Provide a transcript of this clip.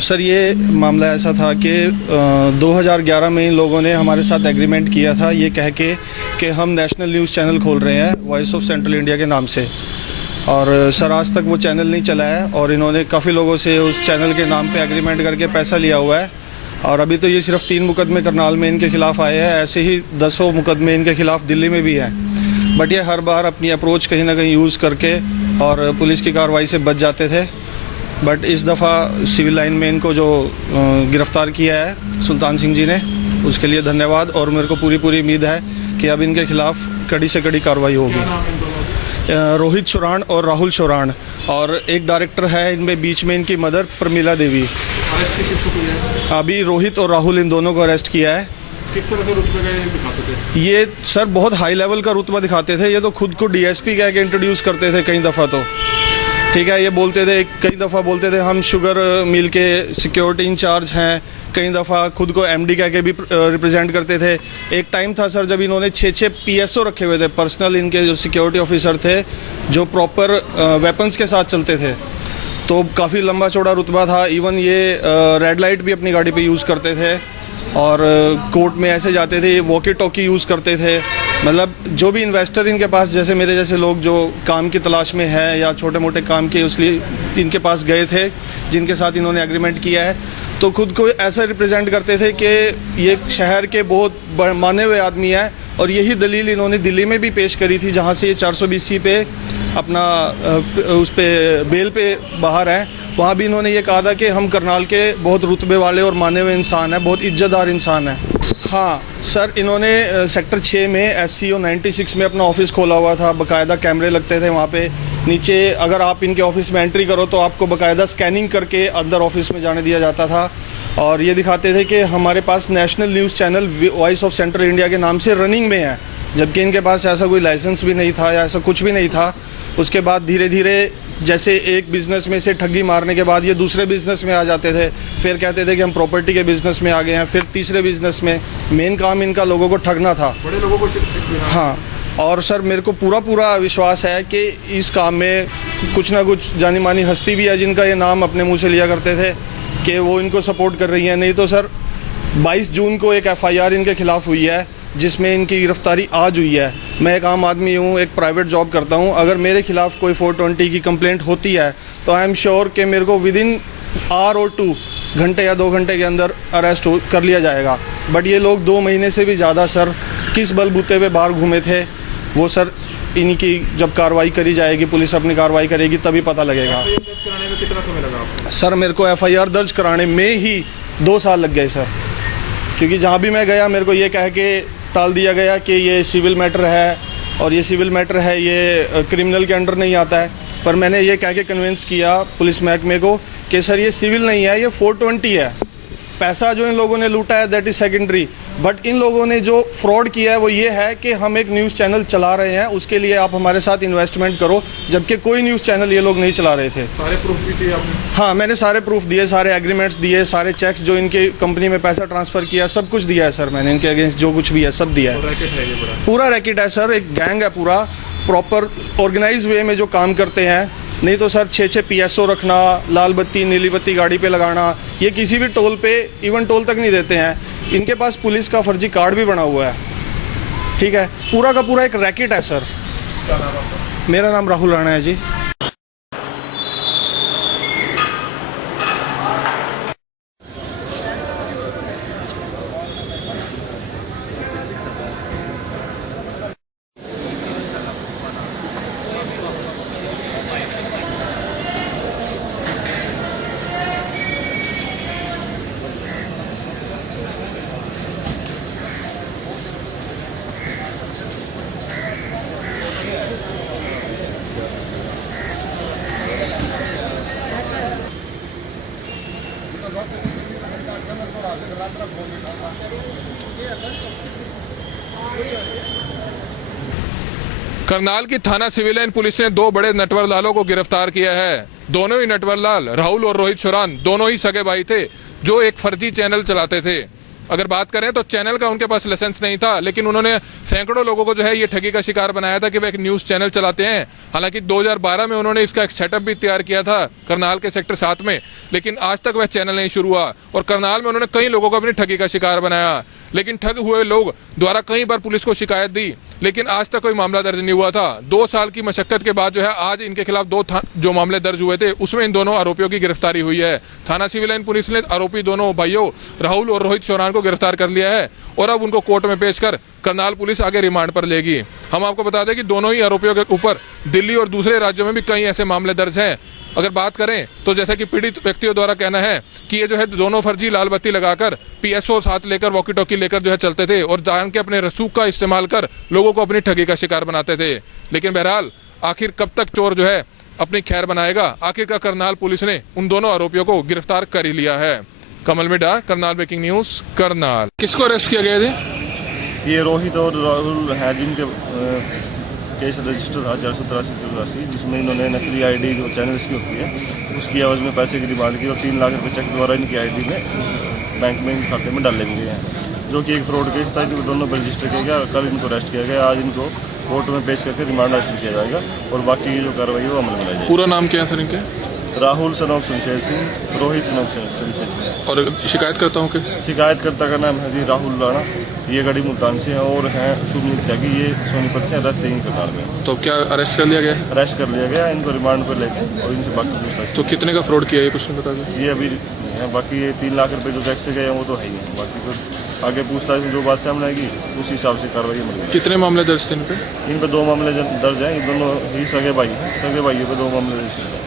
Sir ये मामला ऐसा था कि 2011 में इन लोगों ने हमारे साथ एग्रीमेंट किया था ये कह के कि हम नेशनल न्यूज़ चैनल खोल रहे हैं वॉइस ऑफ सेंट्रल इंडिया के नाम से। और सर आज तक वो चैनल नहीं चला है और इन्होंने काफ़ी लोगों से उस चैनल के नाम पे एग्रीमेंट करके पैसा लिया हुआ है। और अभी तो ये सिर्फ 3 मुकदमे करनाल में इनके खिलाफ आए हैं, ऐसे ही 10 मुकदमे इनके खिलाफ दिल्ली में भी हैं। बट ये हर बार अपनी अप्रोच कहीं ना कहीं यूज़ करके और पुलिस की कार्रवाई से बच जाते थे। बट इस दफ़ा सिविल लाइन में इनको जो गिरफ़्तार किया है सुल्तान सिंह जी ने, उसके लिए धन्यवाद। और मेरे को पूरी उम्मीद है कि अब इनके खिलाफ कड़ी से कड़ी कार्रवाई होगी। रोहित चौरान और राहुल चौरान, और एक डायरेक्टर है इनमें बीच में इनकी मदर प्रमिला देवी। अभी रोहित और राहुल इन दोनों को अरेस्ट किया है। किस तरह के रुतबे का दिखाते थे? ये सर बहुत हाई लेवल का रुतबा दिखाते थे। ये तो खुद को डीएसपी कह के इंट्रोड्यूस करते थे कई दफ़ा, तो ठीक है। ये बोलते थे, कई दफ़ा बोलते थे हम शुगर मिल के सिक्योरिटी इंचार्ज हैं, कई दफ़ा खुद को एमडी कह के भी रिप्रेजेंट करते थे। एक टाइम था सर जब इन्होंने 6 पीएसओ रखे हुए थे, पर्सनल इनके जो सिक्योरिटी ऑफिसर थे जो प्रॉपर वेपन्स के साथ चलते थे, तो काफ़ी लंबा चौड़ा रुतबा था। इवन ये रेड लाइट भी अपनी गाड़ी पे यूज़ करते थे और कोर्ट में ऐसे जाते थे, वॉकी टॉकी यूज़ करते थे। मतलब जो भी इन्वेस्टर इनके पास, जैसे मेरे जैसे लोग जो काम की तलाश में हैं या छोटे मोटे काम के, इसलिए इनके पास गए थे जिनके साथ इन्होंने एग्रीमेंट किया है, तो खुद को ऐसा रिप्रेजेंट करते थे कि ये शहर के बहुत माने हुए आदमी है। और यही दलील इन्होंने दिल्ली में भी पेश करी थी जहाँ से ये 420C पे अपना उस पे बेल पे बाहर हैं। वहाँ भी इन्होंने ये कहा था कि हम करनाल के बहुत रुतबे वाले और माने हुए इंसान हैं, बहुत इज्जतदार इंसान हैं। हाँ सर, इन्होंने सेक्टर 6 में SCO 96 में अपना ऑफिस खोला हुआ था। बाकायदा कैमरे लगते थे वहाँ पे नीचे। अगर आप इनके ऑफिस में एंट्री करो तो आपको बाकायदा स्कैनिंग करके अंदर ऑफिस में जाने दिया जाता था। और ये दिखाते थे कि हमारे पास national news channel Voice of Central India के नाम से रनिंग में है, जबकि इनके पास ऐसा कोई लाइसेंस भी नहीं था या ऐसा कुछ भी नहीं था। उसके बाद धीरे धीरे जैसे एक बिज़नेस में से ठगी मारने के बाद ये दूसरे बिज़नेस में आ जाते थे, फिर कहते थे कि हम प्रॉपर्टी के बिज़नेस में आ गए हैं, फिर तीसरे बिज़नेस में। मेन काम इनका लोगों को ठगना था, बड़े लोगों को। हाँ। और सर मेरे को पूरा विश्वास है कि इस काम में कुछ ना कुछ जानी मानी हस्ती भी है जिनका ये नाम अपने मुँह से लिया करते थे कि वो इनको सपोर्ट कर रही है। नहीं तो सर 22 जून को एक FIR इनके खिलाफ हुई है जिसमें इनकी गिरफ्तारी आज हुई है। मैं एक आम आदमी हूँ, एक प्राइवेट जॉब करता हूँ। अगर मेरे खिलाफ कोई 420 की कंप्लेंट होती है तो आई एम श्योर कि मेरे को विदिन आवर और 2 घंटे या 2 घंटे के अंदर अरेस्ट कर लिया जाएगा। बट ये लोग 2 महीने से भी ज़्यादा सर किस बलबूते पे बाहर घूमे थे, वो सर इन्हीं की जब कार्रवाई करी जाएगी, पुलिस अपनी कार्रवाई करेगी, तभी पता लगेगा। कराने में कितना समय लगा आपको? सर मेरे को FIR दर्ज कराने में ही 2 साल लग गए सर, क्योंकि जहाँ भी मैं गया मेरे को ये कह के टाल दिया गया कि ये सिविल मैटर है और ये सिविल मैटर है, ये क्रिमिनल के अंडर नहीं आता है। पर मैंने ये कह के कन्विंस किया पुलिस महकमे को कि सर ये सिविल नहीं है, ये 420 है। पैसा जो इन लोगों ने लूटा है that is secondary, but in लोगों ने जो फ्रॉड किया है वो ये है कि हम एक न्यूज़ चैनल चला रहे हैं, उसके लिए आप हमारे साथ इन्वेस्टमेंट करो, जबकि कोई न्यूज़ चैनल ये लोग नहीं चला रहे थे। सारे प्रूफ भी दिए आपने? हाँ, मैंने सारे प्रूफ दिए, सारे एग्रीमेंट्स दिए, सारे चेक्स जो इनके कंपनी में पैसा ट्रांसफ़र किया, सब कुछ दिया है सर मैंने इनके अगेंस्ट जो कुछ भी है सब दिया है। रैकेट है ये पूरा रैकेट है सर, एक गैंग है पूरा, प्रॉपर ऑर्गेनाइज वे में जो काम करते हैं। नहीं तो सर 6 PSO रखना, लाल बत्ती नीली बत्ती गाड़ी पे लगाना, ये किसी भी टोल पे इवन टोल तक नहीं देते हैं। इनके पास पुलिस का फर्जी कार्ड भी बना हुआ है, ठीक है। पूरा का पूरा एक रैकेट है सर। क्या नाम आपका? मेरा नाम राहुल राणा है जी। करनाल की थाना सिविल लाइन पुलिस ने 2 बड़े नटवर लालों को गिरफ्तार किया है। दोनों ही नटवर लाल, राहुल और रोहित चौरान, दोनों ही सगे भाई थे जो एक फर्जी चैनल चलाते थे। अगर बात करें तो चैनल का उनके पास लाइसेंस नहीं था, लेकिन उन्होंने सैकड़ों लोगों को जो है ये ठगी का शिकार बनाया था कि वे एक न्यूज़ चैनल चलाते हैं। हालांकि 2012 में उन्होंने इसका एक सेटअप भी तैयार किया था करनाल के सेक्टर 7 में, लेकिन आज तक वह चैनल नहीं शुरू हुआ और करनाल में उन्होंने कई लोगों को अपनी ठगी का शिकार बनाया। लेकिन ठग हुए लोग द्वारा कई बार पुलिस को शिकायत दी, लेकिन आज तक कोई मामला दर्ज नहीं हुआ था। 2 साल की मशक्कत के बाद जो है आज इनके खिलाफ जो मामले दर्ज हुए थे उसमें इन दोनों आरोपियों की गिरफ्तारी हुई है। थाना सिविल लाइन पुलिस ने आरोपी दोनों भाइयों राहुल और रोहित चौरान को गिरफ्तार कर लिया है और अब उनको कोर्ट में पेश कर करनाल पुलिस आगे रिमांड पर लेगी। हम आपको बता दें कि दोनों ही आरोपियों के ऊपर दिल्ली और दूसरे राज्यों में भी कई ऐसे मामले दर्ज हैं। अगर बात करें तो जैसा कि पीड़ित व्यक्तियों द्वारा कहना है कि ये जो है दोनों फर्जी लाल बत्ती लगाकर पीएसओ साथ लेकर वॉकी टॉकी लेकर जो है चलते थे और जान के अपने रसूख का इस्तेमाल कर लोगों को अपनी ठगी का शिकार बनाते थे। लेकिन बहरहाल आखिर कब तक चोर जो है अपनी खैर बनाएगा, आखिरकार करनाल पुलिस ने उन दोनों आरोपियों को गिरफ्तार कर ही लिया है। कमल मिडा, करनाल ब्रेकिंग न्यूज, करनाल। किसको अरेस्ट किया गया थे? ये रोहित और राहुल है जिनके केस रजिस्टर था 483 जिसमें इन्होंने नकली आईडी जो चैनल्स की होती है उसकी एवज में पैसे की डिमांड की और 3 लाख रुपए चेक द्वारा इनकी आईडी में बैंक में खाते में डाले भी गए हैं, जो कि एक फ्रॉड केस था। इनको दोनों पर रजिस्टर किया गया, कल इनको अरेस्ट किया गया। आज इनको कोर्ट में पेश करके रिमांड हासिल किया जाएगा और बाकी की जो कार्रवाई है वो अमल में लाई जाएगी। पूरा नाम क्या है सर इनके? राहुल सनौब शमशेर सिंह, रोहित सनौब शमशेर सिंह। और शिकायतकर्ताओं के? शिकायतकर्ता का नाम है जी राहुल राणा, ये गढ़ी मुल्तान से हैं और हैं शुभनीत त्यागी, ये सोनीपत से रहते हैं करनाल में। तो क्या अरेस्ट कर लिया गया? अरेस्ट कर लिया गया, इनको रिमांड पर लेके और इनसे बाकी पूछताछ। तो कितने का फ्रॉड किया ये कुछ नहीं बता दें? ये अभी है, बाकी ये 3 लाख रुपए जो चेक से गए हैं वो तो है ही है। बाकी फिर आगे पूछताछ में जो बात सामने आएगी उस हिसाब से कार्रवाई मिलेगी। कितने मामले दर्ज थे इन पे? इन पे 2 मामले दर्ज हैं, ये दोनों ही सगे भाई हैं, सगे भाइयों पे 2 मामले दर्ज हैं।